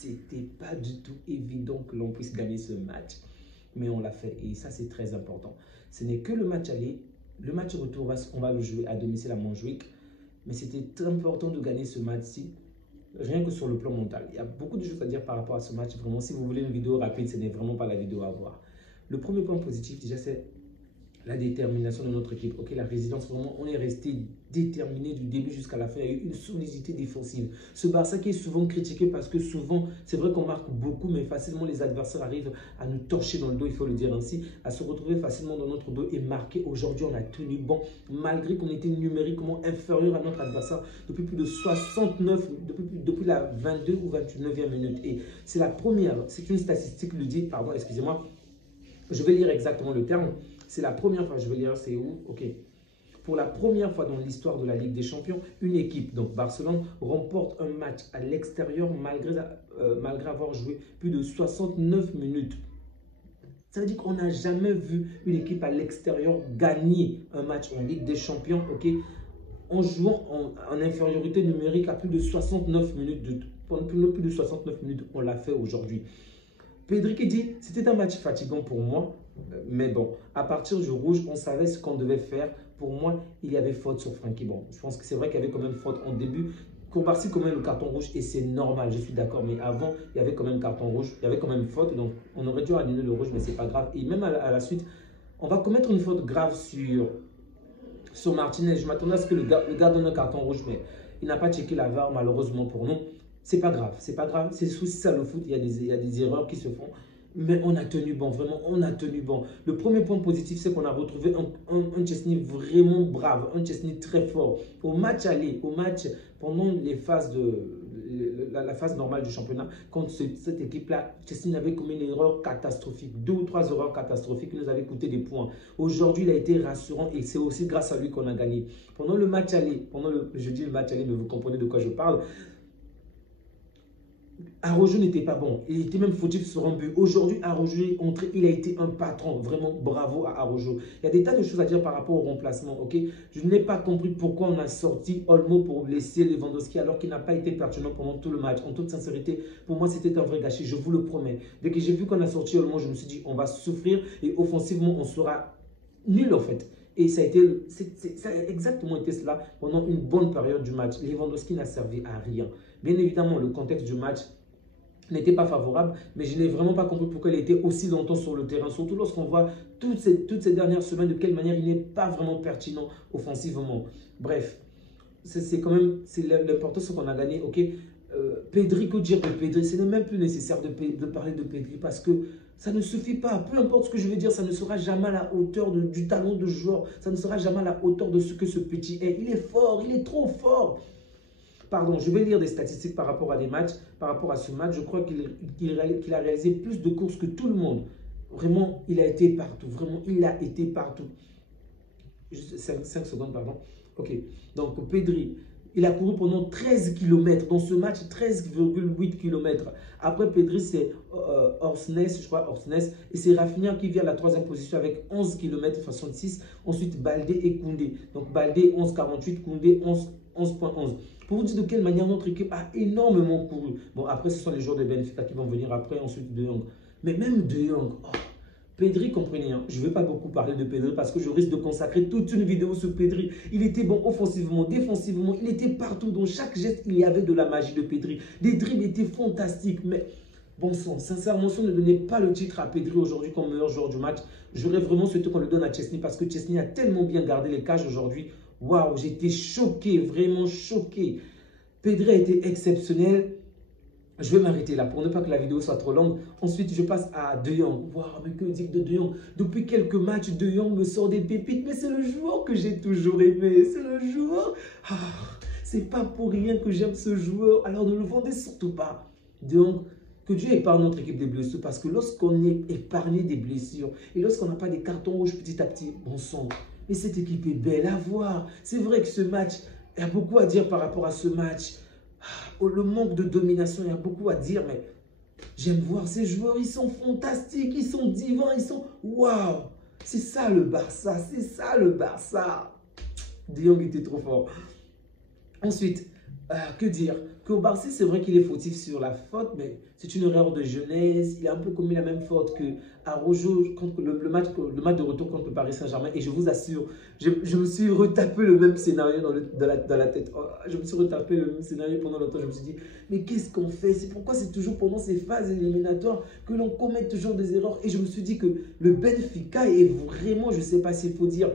c'était pas du tout évident que l'on puisse gagner ce match. Mais on l'a fait et ça, c'est très important. Ce n'est que le match aller. Le match retour, on va le jouer à domicile à Montjuic. Mais c'était très important de gagner ce match-ci. Rien que sur le plan mental. Il y a beaucoup de choses à dire par rapport à ce match. Vraiment, si vous voulez une vidéo rapide, ce n'est vraiment pas la vidéo à voir. Le premier point positif, déjà, c'est la détermination de notre équipe. Ok, la résilience, vraiment, on est resté déterminé du début jusqu'à la fin. Il y a eu une solidité défensive. Ce Barça qui est souvent critiqué parce que souvent, c'est vrai qu'on marque beaucoup, mais facilement les adversaires arrivent à nous torcher dans le dos, il faut le dire ainsi, à se retrouver facilement dans notre dos et marquer. Aujourd'hui, on a tenu bon, malgré qu'on était numériquement inférieur à notre adversaire depuis plus de 69, depuis la 22 ou 29e minute. Et c'est la première, c'est une statistique le dit, pardon, excusez-moi, je vais lire exactement le terme. C'est la première fois, je vais lire, c'est où? Ok. Pour la première fois dans l'histoire de la Ligue des Champions, une équipe, donc Barcelone, remporte un match à l'extérieur malgré avoir joué plus de 69 minutes. Ça veut dire qu'on n'a jamais vu une équipe à l'extérieur gagner un match en Ligue des Champions, ok, en jouant en infériorité numérique à plus de 69 minutes. Pendant plus de 69 minutes, on l'a fait aujourd'hui. Pedri qui dit, c'était un match fatigant pour moi, mais bon, à partir du rouge, on savait ce qu'on devait faire. Pour moi, il y avait faute sur Frenkie. Bon, je pense que c'est vrai qu'il y avait quand même faute en début. Koubarsi quand même le carton rouge et c'est normal, je suis d'accord. Mais avant, il y avait quand même carton rouge, il y avait quand même faute. Donc, on aurait dû annuler le rouge, mais c'est pas grave. Et même à la suite, on va commettre une faute grave sur Martinez. Je m'attendais à ce que le gars donne un carton rouge, mais il n'a pas checké la VAR malheureusement pour nous. C'est pas grave, c'est pas grave. C'est aussi ça le foot, il y a des erreurs qui se font. Mais on a tenu bon, vraiment, on a tenu bon. Le premier point positif, c'est qu'on a retrouvé un Chesney vraiment brave, un Chesney très fort. Au match aller, pendant les phases la phase normale du championnat, contre cette équipe-là, Chesney avait commis une erreur catastrophique, 2 ou 3 erreurs catastrophiques qui nous avaient coûté des points. Aujourd'hui, il a été rassurant et c'est aussi grâce à lui qu'on a gagné. Pendant le match aller, je dis le match aller, mais vous comprenez de quoi je parle. Araujo n'était pas bon. Il était même fautif sur un but. Aujourd'hui, Araujo est entré. Il a été un patron. Vraiment, bravo à Araujo. Il y a des tas de choses à dire par rapport au remplacement. Ok, je n'ai pas compris pourquoi on a sorti Olmo pour laisser Lewandowski alors qu'il n'a pas été pertinent pendant tout le match. En toute sincérité, pour moi, c'était un vrai gâchis. Je vous le promets. Dès que j'ai vu qu'on a sorti Olmo, je me suis dit, on va souffrir et offensivement, on sera nul en fait. Et ça a exactement été cela pendant une bonne période du match. Lewandowski n'a servi à rien. Bien évidemment, le contexte du match n'était pas favorable, mais je n'ai vraiment pas compris pourquoi il était aussi longtemps sur le terrain, surtout lorsqu'on voit toutes ces dernières semaines de quelle manière il n'est pas vraiment pertinent offensivement. Bref, c'est quand même l'important, c'est qu'on a gagné, ok. Pedri, que dire de Pedri? Ce n'est même plus nécessaire de parler de Pedri parce que ça ne suffit pas. Peu importe ce que je veux dire, ça ne sera jamais à la hauteur du talent de joueur. Ça ne sera jamais à la hauteur de ce que ce petit est. Il est fort, il est trop fort. Pardon, je vais lire des statistiques par rapport à des matchs. Par rapport à ce match, je crois qu'il a réalisé plus de courses que tout le monde. Vraiment, il a été partout. Vraiment, il a été partout. 5 secondes, pardon. Ok, donc Pedri, il a couru pendant 13 km. Dans ce match, 13,8 km. Après Pedri, c'est Orsnes, je crois, Orsnes. Et c'est Rafinha qui vient à la 3e position avec 11 km 66. Ensuite, Baldé et Koundé. Donc Baldé, 11,48. Koundé, 11,11. Pour vous dire de quelle manière notre équipe a énormément couru. Bon, après, ce sont les joueurs de Benfica qui vont venir après, ensuite De Jong. Mais même De Jong, oh, Pedri, comprenez, hein, je ne vais pas beaucoup parler de Pedri parce que je risque de consacrer toute une vidéo sur Pedri. Il était bon offensivement, défensivement, il était partout. Dans chaque geste, il y avait de la magie de Pedri. Des dribbles étaient fantastiques, mais bon sang, sincèrement, si on ne donnait pas le titre à Pedri aujourd'hui comme meilleur joueur du match, j'aurais vraiment souhaité qu'on le donne à Chesney parce que Chesney a tellement bien gardé les cages aujourd'hui. Waouh, j'étais choqué, vraiment choqué. Pedri a été exceptionnel. Je vais m'arrêter là pour ne pas que la vidéo soit trop longue. Ensuite, je passe à De Jong. Waouh, mais que dire de Jong? Depuis quelques matchs, De Jong me sort des pépites. Mais c'est le joueur que j'ai toujours aimé. C'est le joueur. Ah, c'est pas pour rien que j'aime ce joueur. Alors ne le vendez surtout pas. De Jong, que Dieu épargne notre équipe des blessures. Parce que lorsqu'on est épargné des blessures et lorsqu'on n'a pas des cartons rouges petit à petit, bon sang. Mais cette équipe est belle à voir. C'est vrai que ce match, il y a beaucoup à dire par rapport à ce match. Le manque de domination, il y a beaucoup à dire, mais j'aime voir ces joueurs. Ils sont fantastiques, ils sont divins, ils sont... Waouh! C'est ça le Barça, c'est ça le Barça. De Jong était trop fort. Ensuite, Que dire? Qu'au Barça, c'est vrai qu'il est fautif sur la faute, mais c'est une erreur de jeunesse. Il a un peu commis la même faute que Araujo contre le match de retour contre le Paris Saint-Germain. Et je vous assure, je me suis retapé le même scénario dans la tête. Oh, je me suis retapé le même scénario pendant longtemps. Je me suis dit, mais qu'est-ce qu'on fait? C'est pourquoi c'est toujours pendant ces phases éliminatoires que l'on commet toujours des erreurs. Et je me suis dit que le Benfica est vraiment, je ne sais pas s'il faut dire,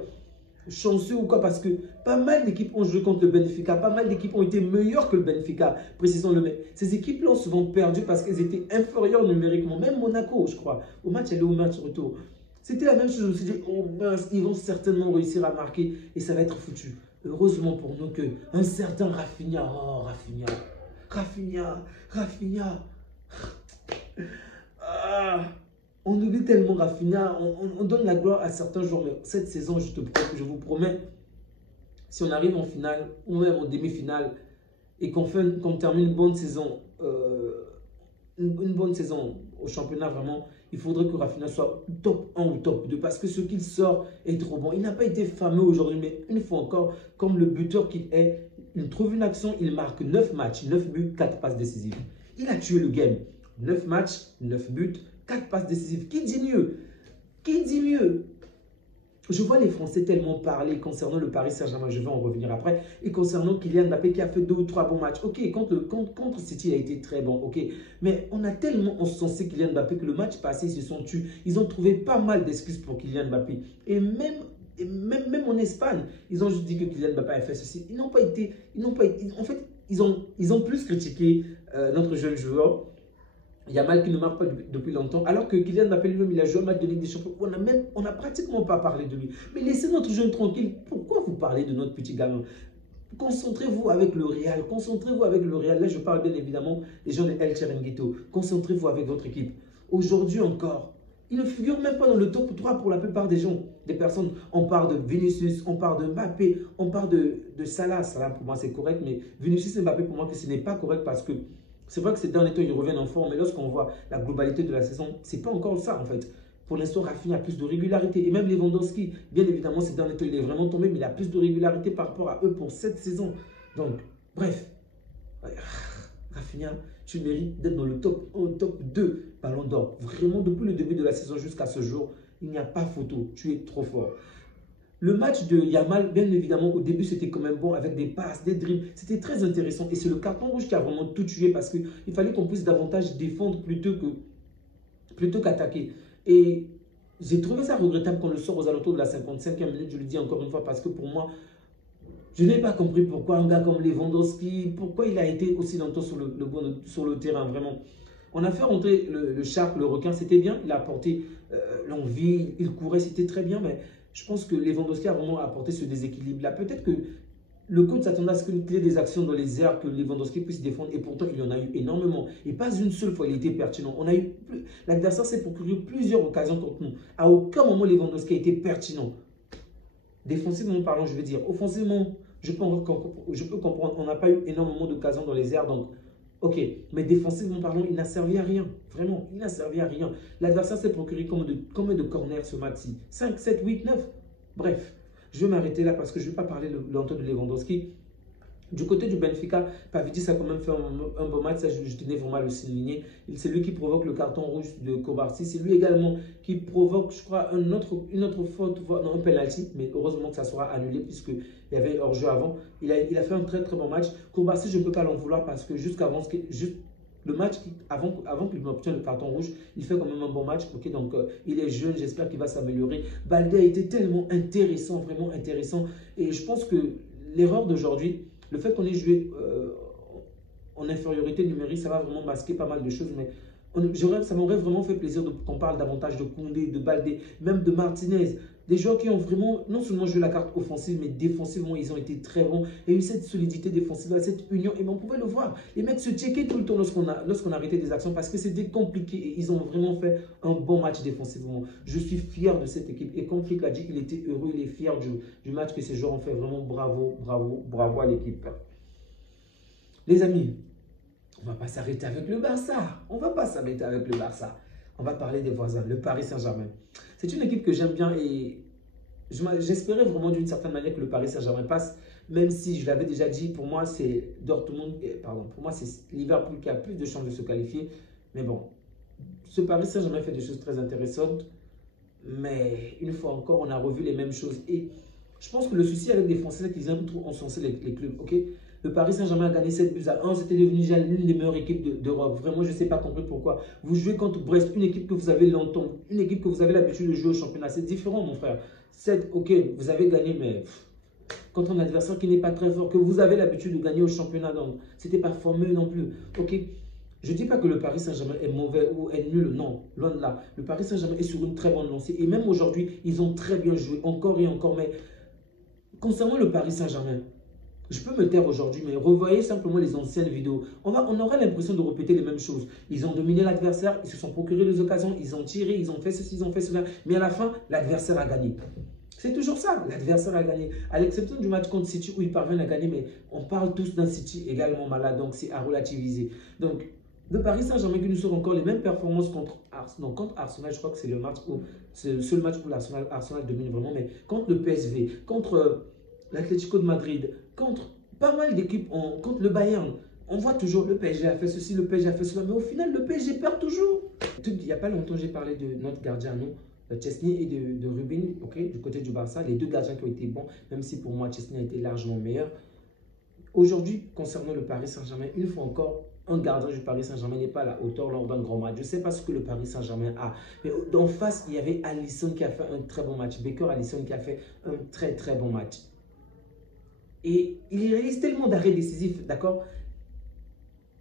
chanceux ou quoi, parce que pas mal d'équipes ont joué contre le Benfica, pas mal d'équipes ont été meilleures que le Benfica, précisons-le, mais ces équipes-là ont souvent perdu parce qu'elles étaient inférieures numériquement, même Monaco, je crois, au match aller, au match retour. C'était la même chose, je me suis dit, oh mince, ils vont certainement réussir à marquer et ça va être foutu. Heureusement pour nous que un certain Rafinha, oh Rafinha, ah, on oublie tellement Rafinha, on donne la gloire à certains joueurs, mais cette saison, je vous promets, si on arrive en finale ou même en demi-finale et qu'on termine une bonne saison au championnat, vraiment, il faudrait que Rafinha soit top 1 ou top 2 parce que ce qu'il sort est trop bon. Il n'a pas été fameux aujourd'hui, mais une fois encore, comme le buteur qu'il est, il trouve une action, il marque 9 matchs, 9 buts, 4 passes décisives. Il a tué le game. 9 matchs, 9 buts, 4 passes décisives. Qui dit mieux? Qui dit mieux? Je vois les Français tellement parler concernant le Paris Saint-Germain, je vais en revenir après, et concernant Kylian Mbappé qui a fait 2 ou 3 bons matchs. Ok, contre City, il a été très bon, ok. Mais on a tellement encensé Kylian Mbappé que le match passé, ils se sont tués. Ils ont trouvé pas mal d'excuses pour Kylian Mbappé. Et même en Espagne, ils ont juste dit que Kylian Mbappé a fait ceci. Ils n'ont pas été, en fait, ils ont plus critiqué notre jeune joueur. Yamal qui ne marque pas depuis longtemps, alors que Kylian Mbappé lui-même, il a joué un match de Ligue des Champions. On n'a pratiquement pas parlé de lui. Mais laissez notre jeune tranquille. Pourquoi vous parlez de notre petit gamin? Concentrez-vous avec le Real. Concentrez-vous avec le Real. Là, je parle bien évidemment des gens de El Chiringuito. Concentrez-vous avec votre équipe. Aujourd'hui encore, il ne figure même pas dans le top 3 pour la plupart des gens, des personnes. On parle de Vinicius, on parle de Mbappé, on parle de Salah. Salah, pour moi, c'est correct, mais Vinicius et Mbappé, pour moi, que ce n'est pas correct parce que c'est vrai que ces derniers temps, ils reviennent en forme, mais lorsqu'on voit la globalité de la saison, ce n'est pas encore ça, en fait. Pour l'instant, Rafinha a plus de régularité. Et même Lewandowski, bien évidemment, ces derniers temps, il est vraiment tombé, mais il a plus de régularité par rapport à eux pour cette saison. Donc, bref, Rafinha, tu mérites d'être dans le top 1, top 2 Ballon d'Or. Vraiment, depuis le début de la saison jusqu'à ce jour, il n'y a pas photo. Tu es trop fort. Le match de Yamal, bien évidemment, au début, c'était quand même bon avec des passes, des dribbles. C'était très intéressant. Et c'est le carton rouge qui a vraiment tout tué parce qu'il fallait qu'on puisse davantage défendre plutôt qu'attaquer. Et j'ai trouvé ça regrettable qu'on le sort aux alentours de la 55e minute. Je le dis encore une fois parce que pour moi, je n'ai pas compris pourquoi un gars comme Lewandowski, pourquoi il a été aussi longtemps sur le terrain, vraiment. On a fait rentrer le Shark, le requin, c'était bien. Il a apporté l'envie, il courait, c'était très bien. Mais je pense que Lewandowski a vraiment apporté ce déséquilibre-là. Peut-être que le coach s'attendait à ce qu'il y ait des actions dans les airs, que Lewandowski puisse défendre. Et pourtant, il y en a eu énormément. Et pas une seule fois, il était pertinent. L'adversaire s'est procuré plusieurs occasions contre nous. À aucun moment, Lewandowski a été pertinent. Défensivement parlant, je veux dire. Offensivement, je peux comprendre. On n'a pas eu énormément d'occasions dans les airs. Donc, ok, mais défensivement parlant, il n'a servi à rien. Vraiment, il n'a servi à rien. L'adversaire s'est procuré combien de corners ce match-ci? 5, 7, 8, 9. Bref, je vais m'arrêter là parce que je ne vais pas parler longtemps de Lewandowski. Du côté du Benfica, Pavlidis a quand même fait un bon match, ça je tenais vraiment à le souligner. C'est lui qui provoque le carton rouge de Kobarsi. C'est lui également qui provoque, je crois, une autre faute, non, un penalty, mais heureusement que ça sera annulé puisqu'il y avait hors-jeu avant. Il a fait un très très bon match. Kobarsi, je ne peux pas l'en vouloir parce que le match, avant qu'il m'obtienne le carton rouge, il fait quand même un bon match. Okay, donc, il est jeune, j'espère qu'il va s'améliorer. Baldé a été tellement intéressant, vraiment intéressant. Et je pense que l'erreur d'aujourd'hui, le fait qu'on ait joué en infériorité numérique, ça va vraiment masquer pas mal de choses. Mais ça m'aurait vraiment fait plaisir qu'on parle davantage de Koundé, de Baldé, même de Martinez. Des joueurs qui ont vraiment, non seulement joué la carte offensive, mais défensivement, ils ont été très bons. Il y a eu cette solidité défensive, cette union. Et on pouvait le voir. Les mecs se checkaient tout le temps lorsqu'on arrêtait des actions parce que c'était compliqué. Et ils ont vraiment fait un bon match défensivement. Je suis fier de cette équipe. Et comme Flick l'a dit, il était heureux, il est fier du match que ces joueurs ont fait. Vraiment bravo, bravo, bravo à l'équipe. Les amis, on ne va pas s'arrêter avec le Barça. On ne va pas s'arrêter avec le Barça. On va parler des voisins, le Paris Saint-Germain. C'est une équipe que j'aime bien et j'espérais vraiment d'une certaine manière que le Paris Saint-Germain passe. même si je l'avais déjà dit, pour moi, c'est Dortmund, pardon, pour moi, c'est Liverpool qui a plus de chances de se qualifier. Mais bon, ce Paris Saint-Germain fait des choses très intéressantes. Mais une fois encore, on a revu les mêmes choses. Et je pense que le souci avec les Français, c'est qu'ils aiment trop encenser les clubs. Ok, le Paris Saint-Germain a gagné 7-1. C'était devenu déjà l'une des meilleures équipes d'Europe. Vraiment, je ne sais pas compris pourquoi. Vous jouez contre Brest, une équipe que vous avez longtemps, une équipe que vous avez l'habitude de jouer au championnat. C'est différent, mon frère. 7, ok, vous avez gagné, mais contre un adversaire qui n'est pas très fort, que vous avez l'habitude de gagner au championnat. Donc, ce n'était pas formeux non plus. Ok. Je ne dis pas que le Paris Saint-Germain est mauvais ou est nul, non, loin de là. Le Paris Saint-Germain est sur une très bonne lancée. Et même aujourd'hui, ils ont très bien joué, encore et encore. Mais concernant le Paris Saint-Germain, je peux me taire aujourd'hui, mais revoyez simplement les anciennes vidéos. On aura l'impression de répéter les mêmes choses. Ils ont dominé l'adversaire, ils se sont procuré des occasions, ils ont tiré, ils ont fait ceci, ils ont fait cela. Mais à la fin, l'adversaire a gagné. C'est toujours ça, l'adversaire a gagné. À l'exception du match contre City où ils parviennent à gagner, mais on parle tous d'un City également malade, donc c'est à relativiser. Donc, le Paris Saint-Germain qui nous sort encore les mêmes performances contre Arsenal. Contre Arsenal, je crois que c'est le seul match où Arsenal domine vraiment, mais contre le PSV, contre l'Atlético de Madrid, contre pas mal d'équipes, contre le Bayern, on voit toujours le PSG a fait ceci, le PSG a fait cela, mais au final, le PSG perd toujours. Il n'y a pas longtemps, j'ai parlé de notre gardien, non, Chesney et de Rubin, okay, du côté du Barça, les deux gardiens qui ont été bons, même si pour moi, Chesney a été largement meilleur. Aujourd'hui, concernant le Paris Saint-Germain, une fois encore, un gardien du Paris Saint-Germain n'est pas à la hauteur lors d'un grand match. Je ne sais pas ce que le Paris Saint-Germain a. Mais en face, il y avait Alisson qui a fait un très bon match. Baker Alisson qui a fait un très très bon match. Et il réalise tellement d'arrêts décisifs, d'accord?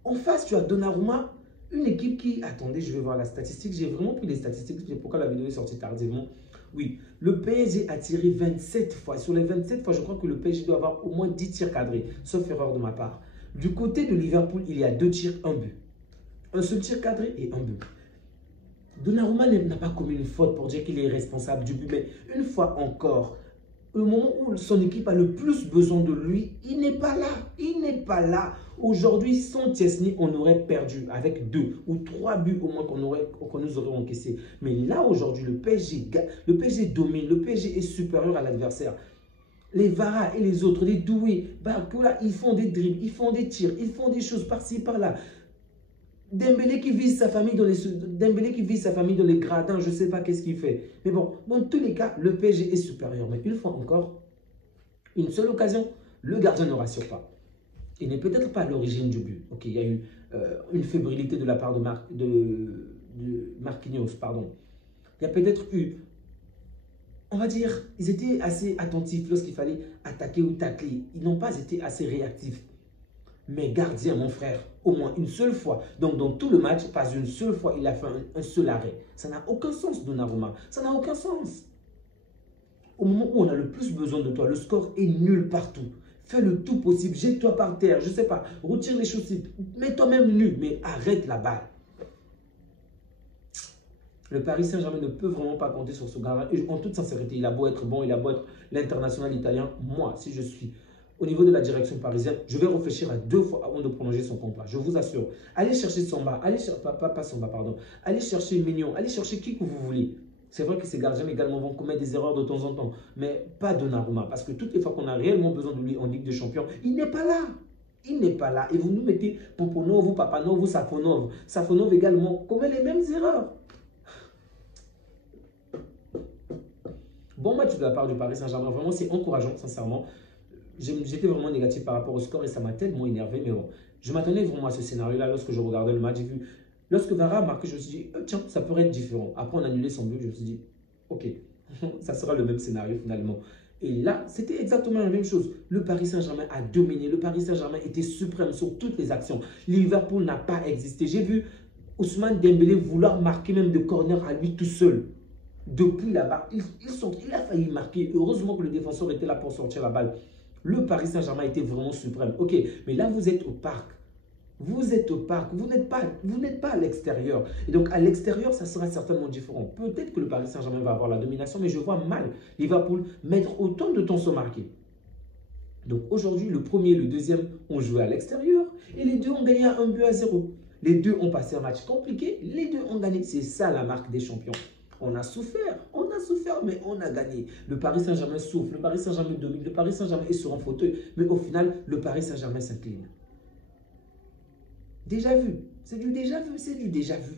En face, tu as Donnarumma, une équipe qui... Attendez, je vais voir la statistique. J'ai vraiment pris les statistiques. Pourquoi la vidéo est sortie tardivement? Oui, le PSG a tiré 27 fois. Sur les 27 fois, je crois que le PSG doit avoir au moins 10 tirs cadrés, sauf erreur de ma part. Du côté de Liverpool, il y a 2 tirs, 1 but. Un seul tir cadré et 1 but. Donnarumma n'a pas commis une faute pour dire qu'il est responsable du but. Mais une fois encore, le moment où son équipe a le plus besoin de lui, il n'est pas là. Il n'est pas là. Aujourd'hui, sans Chesney, on aurait perdu avec 2 ou 3 buts au moins qu'on nous aurait encaissé. Mais là, aujourd'hui, le PSG domine. Le PSG est supérieur à l'adversaire. Les Vara et les autres, les Doué, Barcola, ils font des dribbles, ils font des tirs, ils font des choses par-ci, par-là. Dembélé qui vise sa famille dans les gradins, je ne sais pas qu'est-ce qu'il fait. Mais bon, dans tous les cas, le PSG est supérieur. Mais une fois encore, une seule occasion, le gardien ne rassure pas. Il n'est peut-être pas à l'origine du but. Ok, il y a eu une fébrilité de la part de Marquinhos, pardon. Il y a peut-être eu... On va dire, ils étaient assez attentifs lorsqu'il fallait attaquer ou tacler. Ils n'ont pas été assez réactifs. Mais gardien, mon frère, au moins une seule fois. Donc, dans tout le match, pas une seule fois, il a fait un seul arrêt. Ça n'a aucun sens, Donnarumma. Ça n'a aucun sens. Au moment où on a le plus besoin de toi, le score est nul partout. Fais le tout possible. Jette-toi par terre. Je ne sais pas. Retire les chaussures. Mets-toi même nu. Mais arrête la balle. Le Paris Saint-Germain ne peut vraiment pas compter sur ce gardien. Et en toute sincérité, il a beau être bon, il a beau être l'international italien. Moi, si je suis au niveau de la direction parisienne, je vais réfléchir à 2 fois avant de prolonger son contrat. Je vous assure. Allez chercher Samba, allez chercher, pas Samba, pardon. Allez chercher Mignon, allez chercher qui que vous voulez. C'est vrai que ces gardiens également vont commettre des erreurs de temps en temps. Mais pas Donnarumma. Parce que toutes les fois qu'on a réellement besoin de lui en Ligue des Champions, il n'est pas là. Il n'est pas là. Et vous nous mettez Poponov, ou Papanov, ou Safonov. Safonov également commet les mêmes erreurs. Bon match de la part du Paris Saint-Germain. Vraiment, c'est encourageant, sincèrement. J'étais vraiment négatif par rapport au score et ça m'a tellement énervé. Mais bon, je m'attendais vraiment à ce scénario-là lorsque je regardais le match. J'ai vu, lorsque Vara a marqué, je me suis dit, tiens, ça pourrait être différent. Après, on a annulé son but. Je me suis dit, ok, ça sera le même scénario finalement. Et là, c'était exactement la même chose. Le Paris Saint-Germain a dominé. Le Paris Saint-Germain était suprême sur toutes les actions. Liverpool n'a pas existé. J'ai vu Ousmane Dembélé vouloir marquer même de corner à lui tout seul. Depuis là-bas, il a failli marquer. Heureusement que le défenseur était là pour sortir la balle. Le Paris Saint-Germain était vraiment suprême. Ok, mais là, vous êtes au parc. Vous êtes au parc. Vous n'êtes pas à l'extérieur. Et donc, à l'extérieur, ça sera certainement différent. Peut-être que le Paris Saint-Germain va avoir la domination, mais je vois mal Liverpool mettre autant de temps sans marquer. Donc, aujourd'hui, le premier et le deuxième ont joué à l'extérieur et les deux ont gagné 1-0. Les deux ont passé un match compliqué. Les deux ont gagné. C'est ça la marque des champions. On a souffert. On a souffert, mais on a gagné. Le Paris Saint-Germain souffre, le Paris Saint-Germain domine, le Paris Saint-Germain est sur un fauteuil, mais au final, le Paris Saint-Germain s'incline. Déjà vu, c'est du déjà vu, c'est du déjà vu.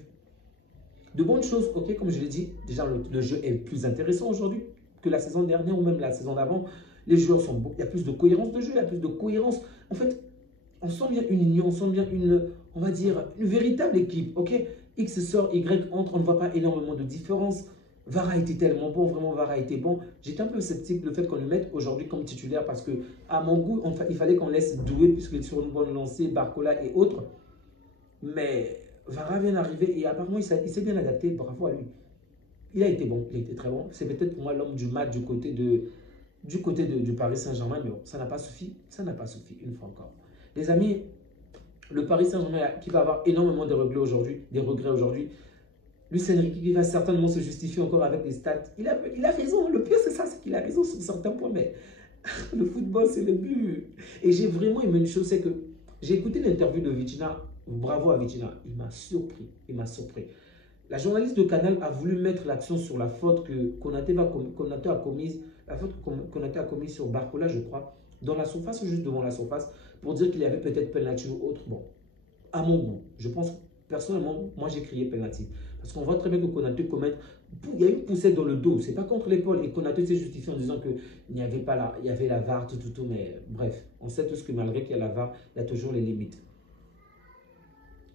De bonnes choses, ok, comme je l'ai dit, déjà le jeu est plus intéressant aujourd'hui que la saison dernière ou même la saison d'avant. Les joueurs sont beaux, il y a plus de cohérence de jeu, il y a plus de cohérence. En fait, on sent bien une union, on sent bien on va dire, une véritable équipe, ok. X sort, Y entre, on ne voit pas énormément de différence. Vara était tellement bon, vraiment Vara était bon. J'étais un peu sceptique le fait qu'on le mette aujourd'hui comme titulaire parce que, à mon goût, il fallait qu'on laisse Doué puisqu'il est sur une bonne lancée, Barcola et autres. Mais Vara vient d'arriver et apparemment il s'est bien adapté, bravo à lui. Il a été bon, il a été très bon. C'est peut-être pour moi l'homme du match du côté du Paris Saint-Germain, mais bon, ça n'a pas suffi, ça n'a pas suffi, une fois encore. Les amis, le Paris Saint-Germain qui va avoir énormément de regrets aujourd'hui, Luis Enrique qui va certainement se justifier encore avec les stats. Il a raison, le pire c'est ça, c'est qu'il a raison sur certains points, mais le football c'est le but. Et j'ai vraiment aimé une chose, c'est que j'ai écouté l'interview de Vitinha, bravo à Vitinha, il m'a surpris, il m'a surpris. La journaliste de Canal a voulu mettre l'accent sur la faute que Konaté a commise, la faute que Konaté a commise sur Barcola, je crois, dans la surface ou juste devant la surface, pour dire qu'il y avait peut-être penalty ou autre. Bon, à mon goût, je pense, personnellement, moi j'ai crié penalty. Parce qu'on voit très bien que Konaté commet, il y a une poussette dans le dos, c'est pas contre l'épaule, et Konaté s'est justifié en disant qu'il n'y avait pas là, il y avait la VAR, tout, mais bref, on sait tous que malgré qu'il y a la VAR, il y a toujours les limites.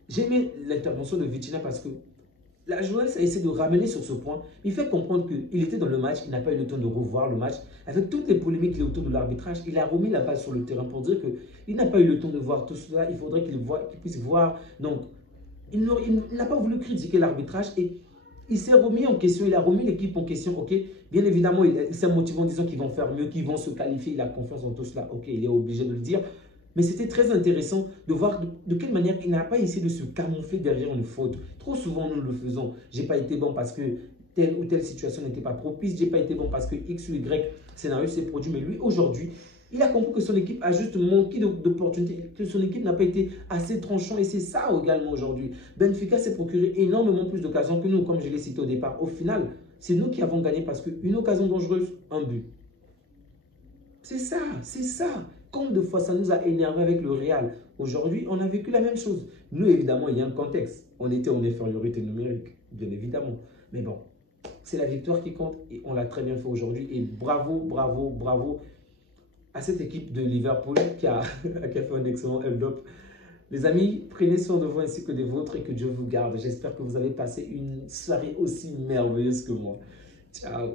J'ai aimé l'intervention de Vitinha parce que la journaliste a essayé de ramener sur ce point. Il fait comprendre qu'il était dans le match, il n'a pas eu le temps de revoir le match. Avec toutes les polémiques qui est autour de l'arbitrage, il a remis la balle sur le terrain pour dire qu'il n'a pas eu le temps de voir tout cela. Il faudrait qu'il puisse voir. Donc, il n'a pas voulu critiquer l'arbitrage et il s'est remis en question. Il a remis l'équipe en question. Ok, bien évidemment, il s'est motivé en disant qu'ils vont faire mieux, qu'ils vont se qualifier. Il a confiance en tout cela. Ok, il est obligé de le dire. Mais c'était très intéressant de voir de quelle manière il n'a pas essayé de se camoufler derrière une faute. Trop souvent, nous le faisons. J'ai pas été bon parce que telle ou telle situation n'était pas propice. J'ai pas été bon parce que X ou Y scénario s'est produit. Mais lui, aujourd'hui, il a compris que son équipe a juste manqué d'opportunités, que son équipe n'a pas été assez tranchant. Et c'est ça également aujourd'hui. Benfica s'est procuré énormément plus d'occasions que nous, comme je l'ai cité au départ. Au final, c'est nous qui avons gagné parce qu'une occasion dangereuse, un but. C'est ça, c'est ça. Combien de fois ça nous a énervé avec le Real? Aujourd'hui, on a vécu la même chose. Nous, évidemment, il y a un contexte. On était en infériorité numérique, bien évidemment. Mais bon, c'est la victoire qui compte et on l'a très bien fait aujourd'hui. Et bravo, bravo, bravo à cette équipe de Liverpool qui a fait un excellent hold-up. Les amis, prenez soin de vous ainsi que des vôtres et que Dieu vous garde. J'espère que vous avez passé une soirée aussi merveilleuse que moi. Ciao.